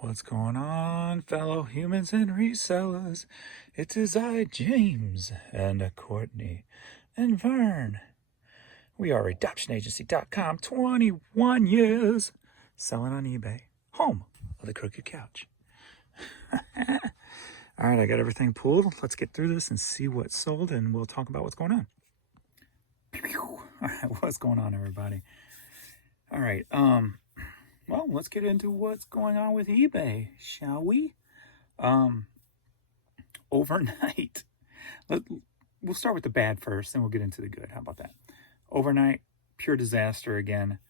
What's going on, fellow humans and resellers? It is I, James, and Courtney, and Vern. We are AdoptionAgency.com, 21 years, selling on eBay, home of the crooked couch. All right, I got everything pulled. Let's get through this and see what's sold, and we'll talk about what's going on. All right, what's going on, everybody? All right, well, let's get into what's going on with eBay, shall we? Overnight. We'll start with the bad first, then we'll get into the good. How about that? Overnight, pure disaster again.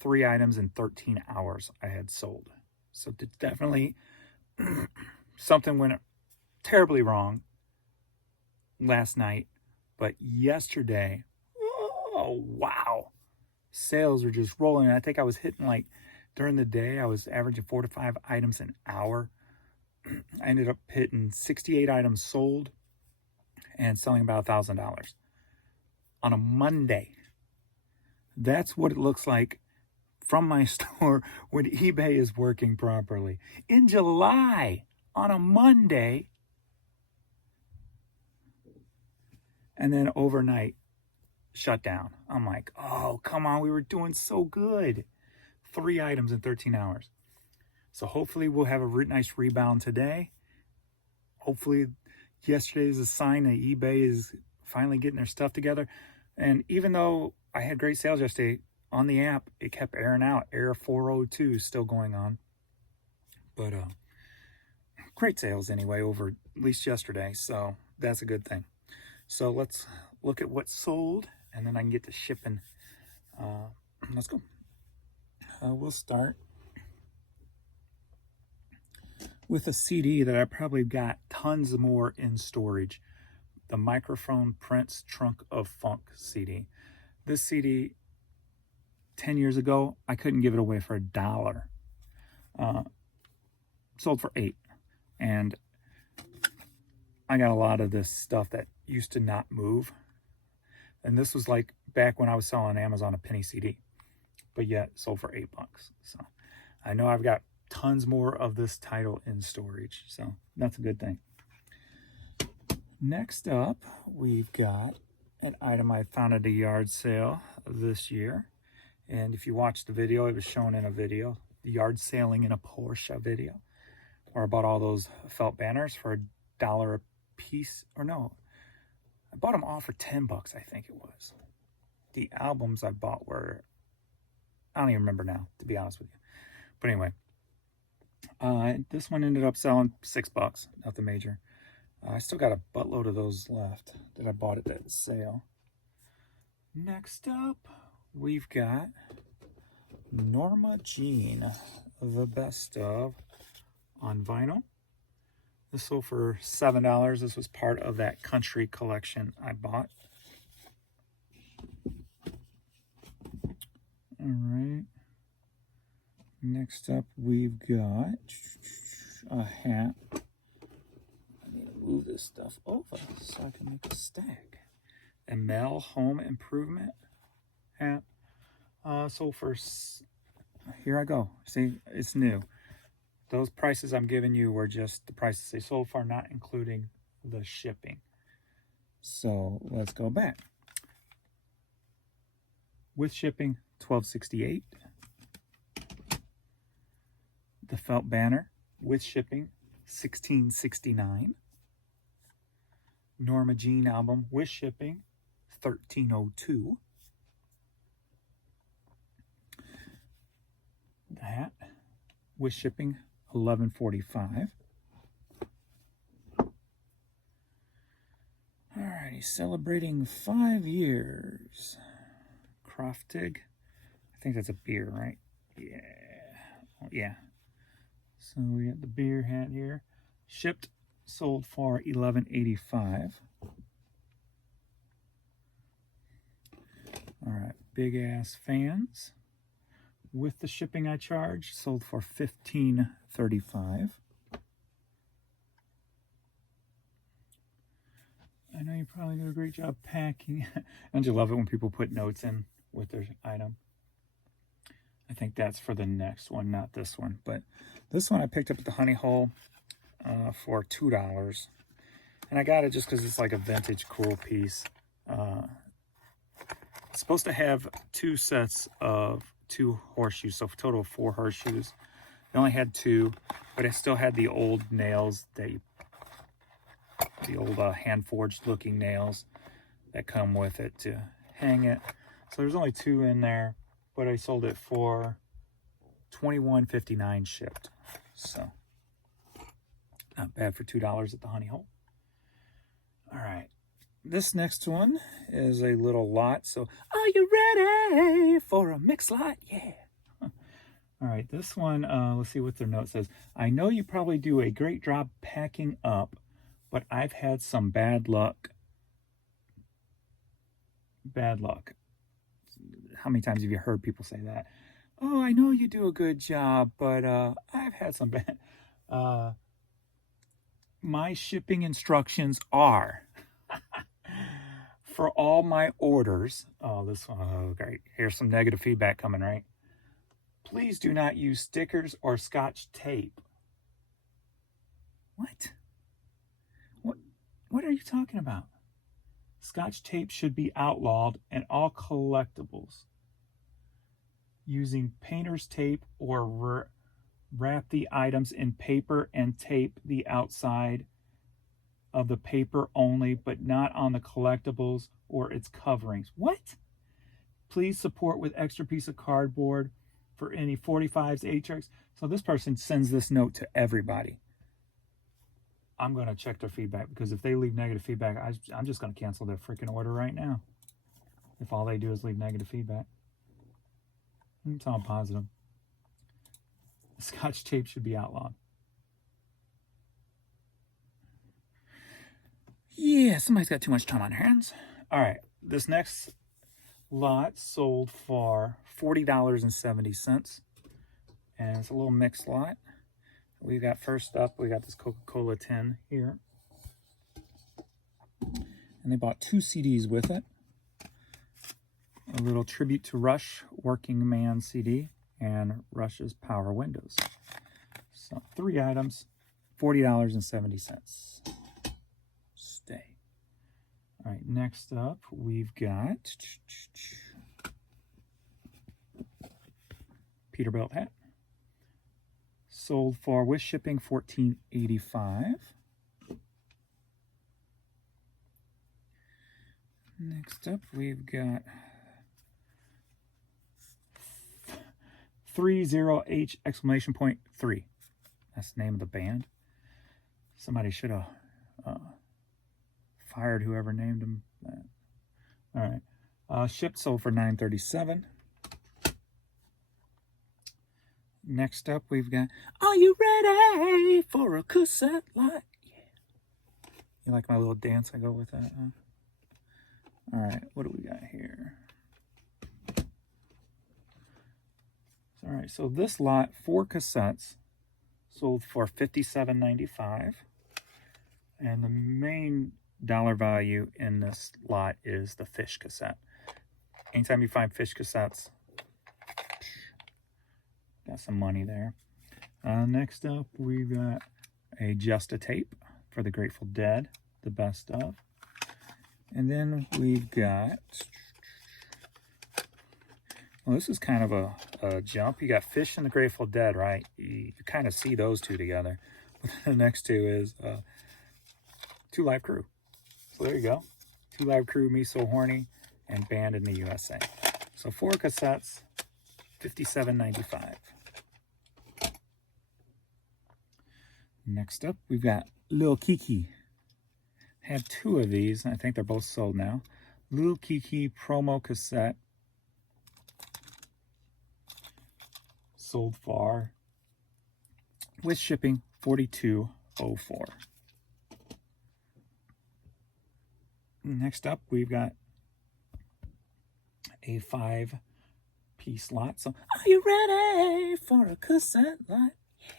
3 items in 13 hours I had sold. So definitely something went terribly wrong last night. But yesterday, oh, wow. Sales were just rolling. I think I was hitting, like, during the day, I was averaging 4 to 5 items an hour. I ended up hitting 68 items sold and selling about $1,000 on a Monday. That's what it looks like from my store when eBay is working properly. In July, on a Monday, and then overnight, shut down. I'm like, oh, come on, we were doing so good. 3 items in 13 hours. So hopefully we'll have a nice rebound today. Hopefully yesterday is a sign that eBay is finally getting their stuff together. And even though I had great sales yesterday on the app, it kept airing out. Error 402 is still going on. But great sales anyway over at least yesterday. So that's a good thing. So let's look at what's sold, and then I can get to shipping. Let's go. We'll start with a CD that I probably got tons more in storage. The Microphone Prince Trunk of Funk CD. This CD, 10 years ago, I couldn't give it away for $1. Sold for $8. And I got a lot of this stuff that used to not move. And this was like back when I was selling on Amazon a penny CD. But yet sold for $8. So I know I've got tons more of this title in storage. So that's a good thing. Next up, we've got an item I found at a yard sale this year. And if you watch the video, it was shown in a video, the yard sailing in a Porsche video, where I bought all those felt banners for $1 a piece. Or no, I bought them all for $10, I think it was. The albums I bought were, I don't even remember now, to be honest with you. But anyway, this one ended up selling $6, nothing major. I still got a buttload of those left that I bought at that sale. Next up, we've got Norma Jean, the best of, on vinyl. This sold for $7. This was part of that country collection I bought. All right. Next up, we've got a hat. I need to move this stuff over so I can make a stack. A Mel Home Improvement hat. Sold for, here I go. See, it's new. Those prices I'm giving you were just the prices they sold for, not including the shipping. So let's go back. With shipping, $12.68. The felt banner with shipping, $16.69. Norma Jean album with shipping, $13.02. The hat with shipping, $11.45. Alrighty, celebrating 5 years. Croftig. I think that's a beer, right? Yeah. Oh, yeah. So we got the beer hat here. Shipped, sold for $11.85. All right, big ass fans. With the shipping I charged, sold for $15.35. I know you probably do a great job packing. Don't you love it when people put notes in with their item? I think that's for the next one, not this one. But this one I picked up at the Honey Hole for $2. And I got it just because it's like a vintage cool piece. It's supposed to have 2 sets of 2 horseshoes, so a total of 4 horseshoes. It only had 2, but it still had the old nails, the old hand-forged looking nails that come with it to hang it. So there's only 2 in there, but I sold it for $21.59 shipped. So not bad for $2 at the Honey Hole. All right, this next one is a little lot. So are you ready for a mix lot? Yeah. All right, this one, let's see what their note says. I know you probably do a great job packing up, but I've had some bad luck. Bad luck. How many times have you heard people say that? Oh, I know you do a good job, but I've had some bad... my shipping instructions are for all my orders. Oh, this one, oh, great. Here's some negative feedback coming, right? Please do not use stickers or Scotch tape. What? What are you talking about? Scotch tape should be outlawed and all collectibles. Using painter's tape or wrap the items in paper and tape the outside of the paper only, but not on the collectibles or its coverings. What? Please support with extra piece of cardboard for any 45s, 8-tracks. So this person sends this note to everybody. I'm going to check their feedback, because if they leave negative feedback, I'm just going to cancel their freaking order right now. If all they do is leave negative feedback. It's all positive. Scotch tape should be outlawed. Yeah, somebody's got too much time on their hands. All right, this next lot sold for $40.70. And it's a little mixed lot. We got, first up, we got this Coca-Cola tin here. And they bought 2 CDs with it. A little tribute to Rush Working Man CD and Rush's Power Windows. So 3 items, $40.70. Stay. All right, next up we've got Peterbilt hat. Sold for, with shipping, $14.85. Next up we've got 30H exclamation point 3. That's the name of the band. Somebody should have fired whoever named them that. All right. Shipped, sold for $9.37. Next up we've got, are you ready for a cassette lot? Yeah. You like my little dance I go with that, huh? All right, what do we got here? All right, so this lot, 4 cassettes, sold for $57.95. And the main dollar value in this lot is the fish cassette. Anytime you find fish cassettes, got some money there. Next up, we've got a Just a Tape for the Grateful Dead, the best of. And then we've got, well, this is kind of a jump. You got Fish and the Grateful Dead, right? You kind of see those 2 together. The next 2 is 2 Live Crew. So there you go. 2 Live Crew, Me So Horny, and Band in the USA. So 4 cassettes, $57.95. Next up, we've got Lil Kiki. Had 2 of these, and I think they're both sold now. Lil Kiki promo cassette. Sold for, with shipping, $42.04. Next up, we've got a 5-piece lot. So, are you ready for a cassette lot? Yeah.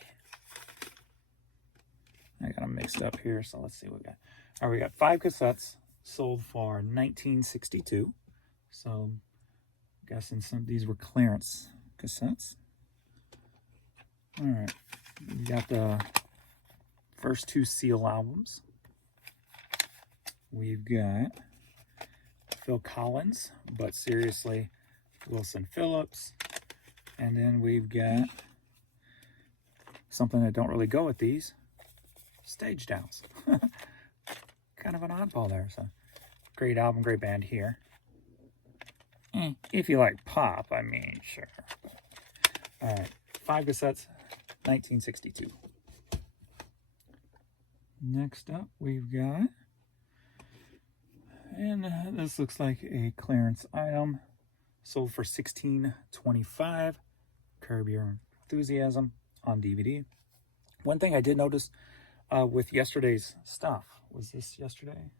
I got them mixed up here, so let's see what we got. All right, we got 5 cassettes sold for $19.62. So, I'm guessing some of these were clearance cassettes. All right, we got the first 2 Seal albums. We've got Phil Collins, but seriously, Wilson Phillips. And then we've got something that don't really go with these, Stage Downs. Kind of an oddball there. So great album, great band here. If you like pop, I mean, sure. All right, 5 cassettes, 1962. Next up, we've got, and this looks like a clearance item, sold for $16.25. Curb Your Enthusiasm on DVD. One thing I did notice with yesterday's stuff, was this yesterday?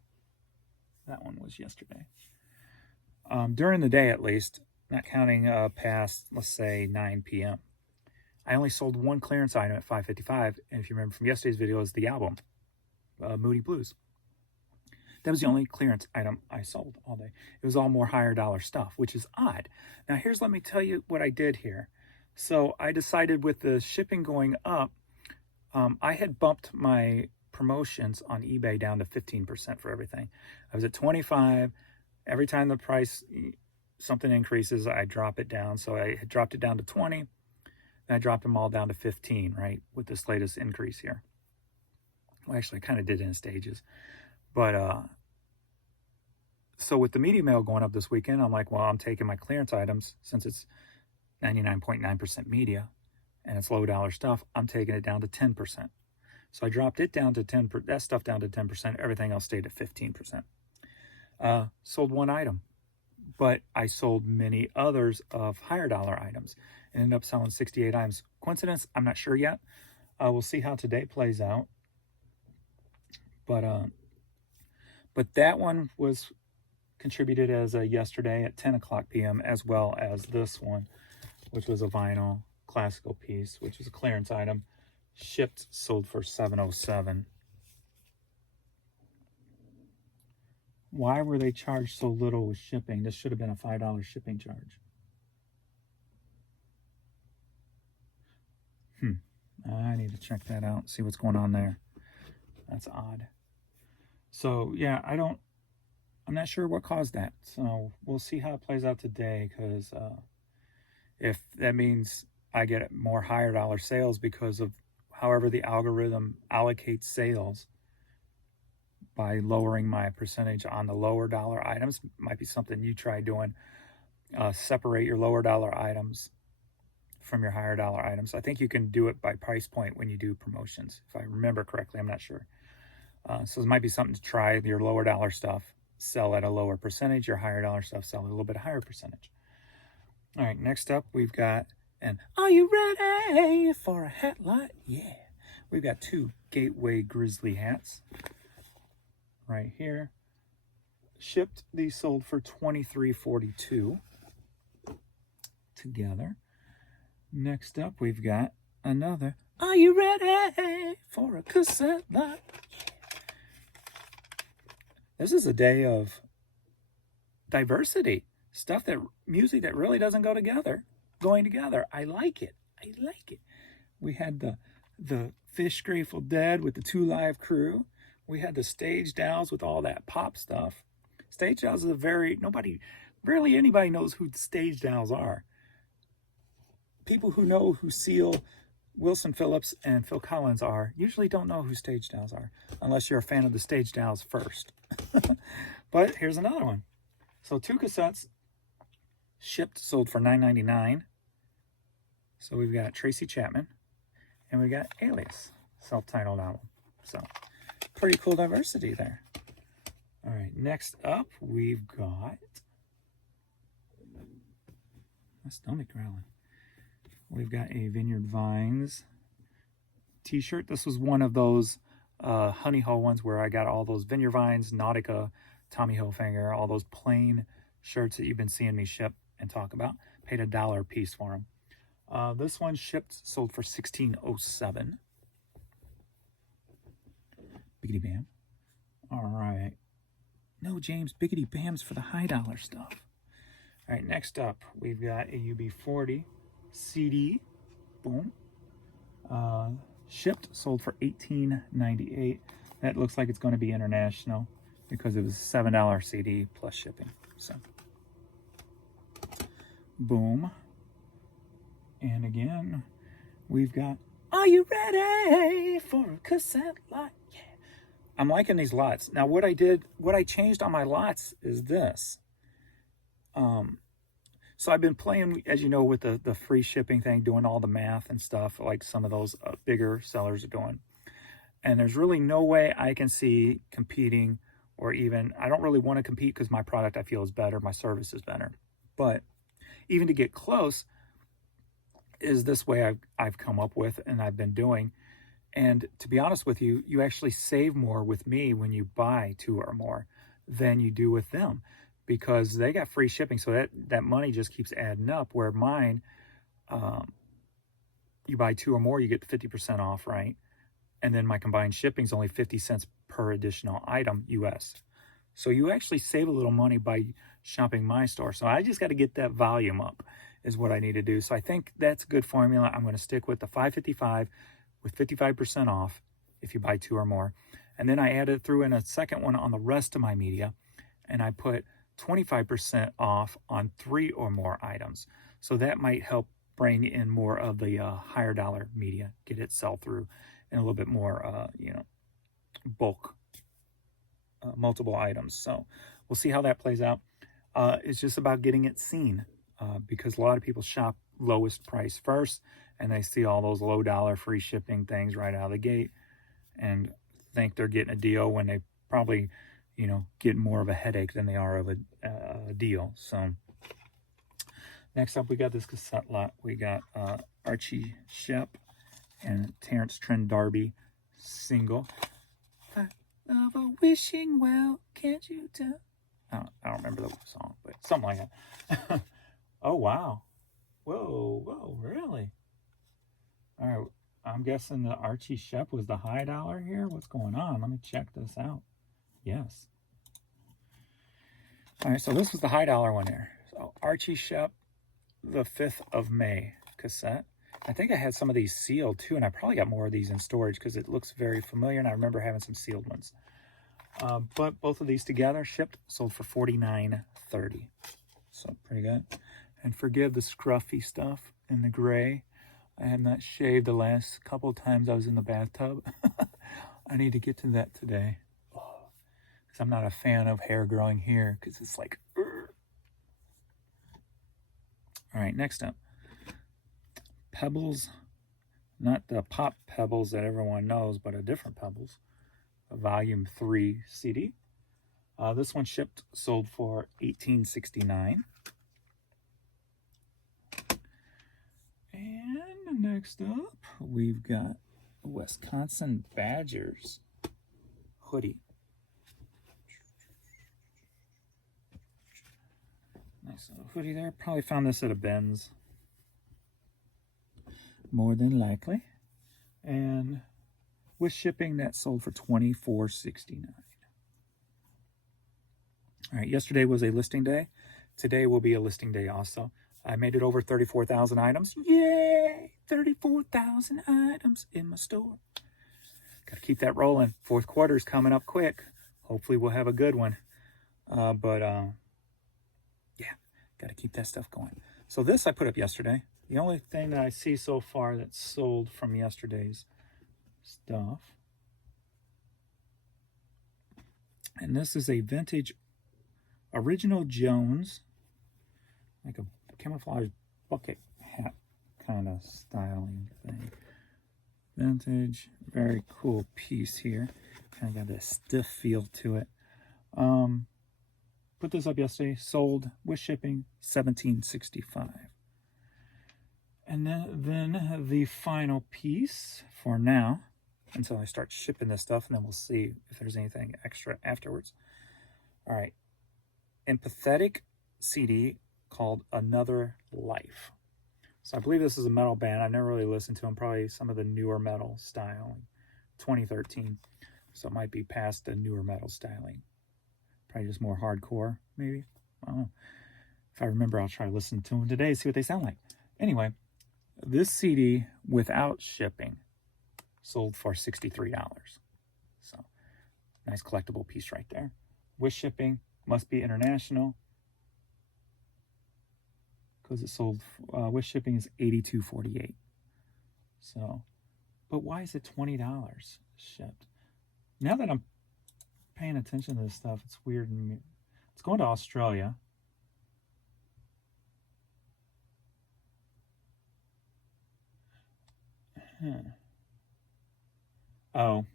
That one was yesterday. During the day, at least, not counting past, let's say, 9 p.m., I only sold 1 clearance item at $5.55, and if you remember from yesterday's video, is the album, Moody Blues. That was the only clearance item I sold all day. It was all more higher dollar stuff, which is odd. Now, let me tell you what I did here. So I decided with the shipping going up, I had bumped my promotions on eBay down to 15% for everything. I was at 25. Every time the price, something increases, I drop it down. So I had dropped it down to 20. And I dropped them all down to 15, right, with this latest increase here. Well, actually, I kind of did it in stages. But, so with the media mail going up this weekend, I'm like, well, I'm taking my clearance items, since it's 99.9% media and it's low dollar stuff, I'm taking it down to 10%. So I dropped it down to 10%, that stuff down to 10%, everything else stayed at 15%. Sold 1 item, but I sold many others of higher dollar items and ended up selling 68 items. Coincidence? I'm not sure yet. We'll see how today plays out. But that one was contributed as yesterday at 10 o'clock p.m., as well as this one, which was a vinyl classical piece, which is a clearance item, shipped, sold for $7.07. Why were they charged so little with shipping? This should have been a $5 shipping charge. I need to check that out, see what's going on there. That's odd. So yeah, I'm not sure what caused that. So we'll see how it plays out today, because if that means I get more higher dollar sales because of however the algorithm allocates sales by lowering my percentage on the lower dollar items, might be something you try doing. Separate your lower dollar items from your higher dollar items. I think you can do it by price point when you do promotions, if I remember correctly. I'm not sure. So it might be something to try. Your lower dollar stuff, sell at a lower percentage. Your higher dollar stuff, sell at a little bit higher percentage. All right, next up, we've got an Are You Ready for a Hat Lot? Yeah. We've got 2 Gateway Grizzly hats right here. Shipped, these sold for $23.42 together. Next up, we've got another Are You Ready for a Cassette Lot? Yeah. This is a day of diversity. Stuff that, music that really doesn't go together, going together. I like it. I like it. We had the Fish Grateful Dead with the 2 Live Crew. We had the Stage Downs with all that pop stuff. Stage Downs is rarely anybody knows who the Stage Downs are. People who know who Seal, Wilson Phillips, and Phil Collins are usually don't know who Stage Downs are, unless you're a fan of the Stage Downs first. But here's another one. So 2 cassettes, shipped, sold for $9.99. So we've got Tracy Chapman, and we got Alias, self-titled album. So pretty cool diversity there. All right, next up, we've got, my stomach growling. We've got a Vineyard Vines t-shirt. This was one of those Honey Hole ones where I got all those Vineyard Vines, Nautica, Tommy Hilfiger, all those plain shirts that you've been seeing me ship and talk about. Paid $1 a piece for them. This one shipped, sold for $16.07. Biggity Bam. All right. No, James, Biggity Bam's for the high dollar stuff. All right, next up, we've got a UB40 CD. Boom. Shipped, sold for $18.98. That looks like it's going to be international because it was a $7 CD plus shipping. So, boom. And again, we've got, are you ready for a cassette lot? Yeah. I'm liking these lots. Now, what I changed on my lots is this. So I've been playing, as you know, with the free shipping thing, doing all the math and stuff like some of those bigger sellers are doing. And there's really no way I can see competing, or even, I don't really want to compete because my product I feel is better, my service is better. But even to get close is this way I've come up with and I've been doing. And to be honest with you, you actually save more with me when you buy 2 or more than you do with them, because they got free shipping. So that money just keeps adding up, where mine, you buy 2 or more, you get 50% off, right? And then my combined shipping is only 50 cents per additional item US. So you actually save a little money by shopping my store. So I just got to get that volume up is what I need to do. So I think that's a good formula. I'm going to stick with the $5.55 with 55% off if you buy 2 or more. And then I added through in a second one on the rest of my media, and I put 25% off on 3 or more items. So that might help bring in more of the higher dollar media, get it sell through, and a little bit more, bulk, multiple items. So we'll see how that plays out. It's just about getting it seen, because a lot of people shop lowest price first, and they see all those low dollar free shipping things right out of the gate and think they're getting a deal when they probably, get more of a headache than they are of a deal. So next up, we got this cassette lot. We got Archie Shepp and Terrence Trent D'Arby single. Of a wishing well, can't you tell? I don't remember the song, but something like that. Oh, wow. Whoa, really? All right, I'm guessing the Archie Shepp was the high dollar here. What's going on? Let me check this out. Yes. All right, so this was the high dollar one here. So Archie Shepp, the 5th of May cassette. I think I had some of these sealed too, and I probably got more of these in storage because it looks very familiar, and I remember having some sealed ones. But both of these together, shipped, sold for $49.30. So pretty good. And forgive the scruffy stuff in the gray. I have not shaved the last couple of times I was in the bathtub. I need to get to that today. Because I'm not a fan of hair growing here, because it's like, urgh. All right, next up. Pebbles, not the pop Pebbles that everyone knows, but a different Pebbles, a volume 3 CD. This one shipped, sold for $18.69. And next up, we've got a Wisconsin Badgers hoodie. Nice little hoodie there. Probably found this at a Ben's, more than likely. And with shipping, that sold for $24.69. All right, yesterday was a listing day. Today will be a listing day also. I made it over 34,000 items. Yay! 34,000 items in my store. Got to keep that rolling. Fourth quarter's coming up quick. Hopefully we'll have a good one. Yeah, got to keep that stuff going. So this I put up yesterday. The only thing that I see so far that's sold from yesterday's stuff. And this is a vintage original Jones, like a camouflage bucket hat kind of styling thing. Vintage, very cool piece here. Kind of got this stiff feel to it. Put this up yesterday, sold with shipping, $17.65. And then the final piece for now, until I start shipping this stuff, and then we'll see if there's anything extra afterwards. All right, Empathetic CD called Another Life. So I believe this is a metal band. I've never really listened to them, probably some of the newer metal style, 2013. So it might be past the newer metal styling. Probably just more hardcore, maybe. I don't know. If I remember, I'll try to listen to them today, see what they sound like. Anyway, This CD without shipping sold for $63. So nice collectible piece right there. With shipping, must be international, because it sold with shipping is $82.48. So, but why is it $20 shipped? Now that I'm paying attention to this stuff, it's weird. It's going to Australia. Oh,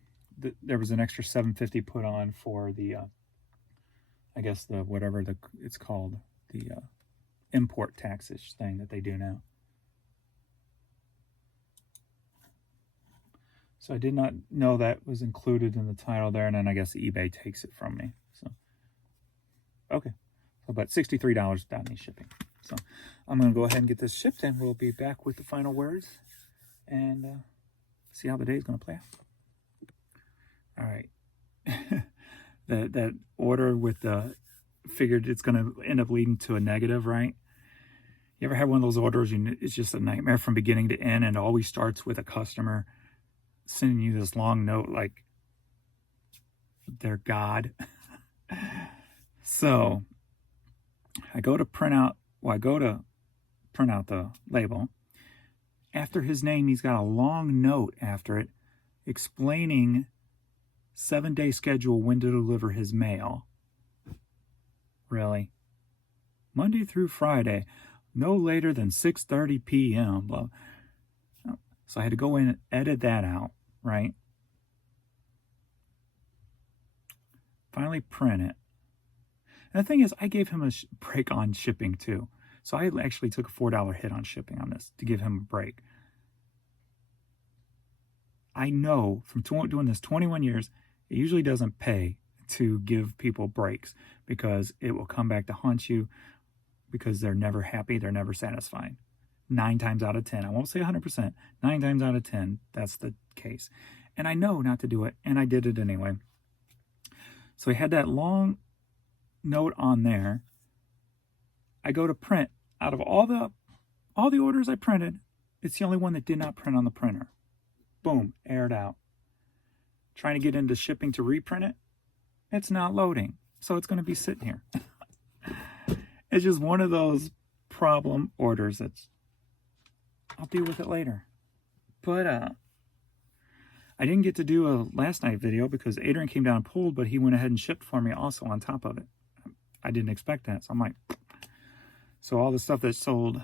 there was an extra $7.50 put on for the I guess the whatever it's called, the import taxes thing that they do now. So I did not know that was included in the title there, and then I guess eBay takes it from me. So okay, so about $63 without any shipping. So I'm going to go ahead and get this shipped, and we'll be back with the final words and see how the day is going to play out. All right. that order with the figured it's going to end up leading to a negative, right? You ever had one of those orders, it's just a nightmare from beginning to end, and it always starts with a customer sending you this long note like they're God. So I go to print out the label. After his name, he's got a long note after it explaining 7-day schedule when to deliver his mail. Really? Monday through Friday, no later than 6:30 p.m. So I had to go in and edit that out, right? Finally print it. And the thing is, I gave him a break on shipping too. So I actually took a $4 hit on shipping on this to give him a break. I know from doing this 21 years, it usually doesn't pay to give people breaks, because it will come back to haunt you, because they're never happy, they're never satisfied. 9 times out of 10, I won't say 100%, 9 times out of 10, that's the case. And I know not to do it, and I did it anyway. So I had that long note on there. I go to print. Out of all the orders I printed, it's the only one that did not print on the printer. Boom, aired out. Trying to get into shipping to reprint it, it's not loading. So it's going to be sitting here. It's just one of those problem orders that's, I'll deal with it later. But I didn't get to do a last night video because Adrian came down and pulled, but he went ahead and shipped for me also on top of it. I didn't expect that. So I'm like, so all the stuff that sold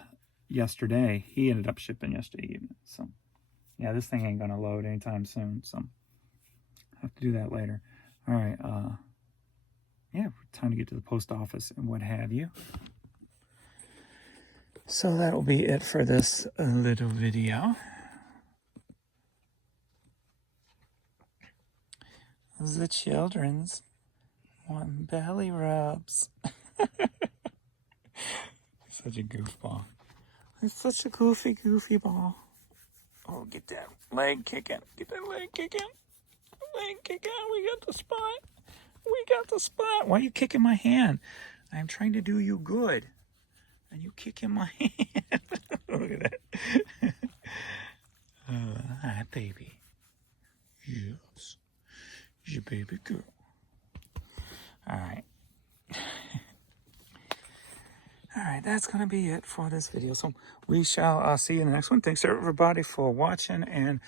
yesterday, he ended up shipping yesterday evening. So yeah, this thing ain't going to load anytime soon. So I'll have to do that later. All right. Yeah, time to get to the post office and what have you. So that'll be it for this little video. The children's wanting belly rubs. Such a goofball. It's such a goofy ball. Oh, get that leg kicking. Get that leg kicking. Leg kicking. We got the spot. We got the spot. Why are you kicking my hand? I'm trying to do you good. And you kicking my hand. Look at that. Hi, baby. Yes. Your baby girl. All right. All right, that's going to be it for this video. So we shall see you in the next one. Thanks everybody for watching. And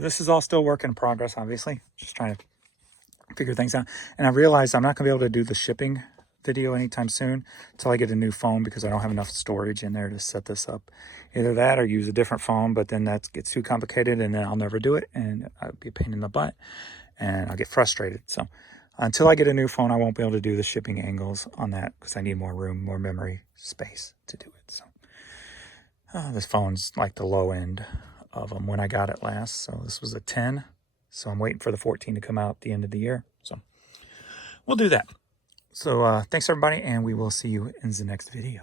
this is all still work in progress, obviously. Just trying to figure things out. And I realized I'm not going to be able to do the shipping video anytime soon until I get a new phone, because I don't have enough storage in there to set this up. Either that or use a different phone, but then that gets too complicated and then I'll never do it. And I'll be a pain in the butt and I'll get frustrated. So until I get a new phone, I won't be able to do the shipping angles on that, because I need more room, more memory space to do it. So this phone's like the low end of them when I got it last. So this was a 10. So I'm waiting for the 14 to come out at the end of the year. So we'll do that. So thanks everybody, and we will see you in the next video.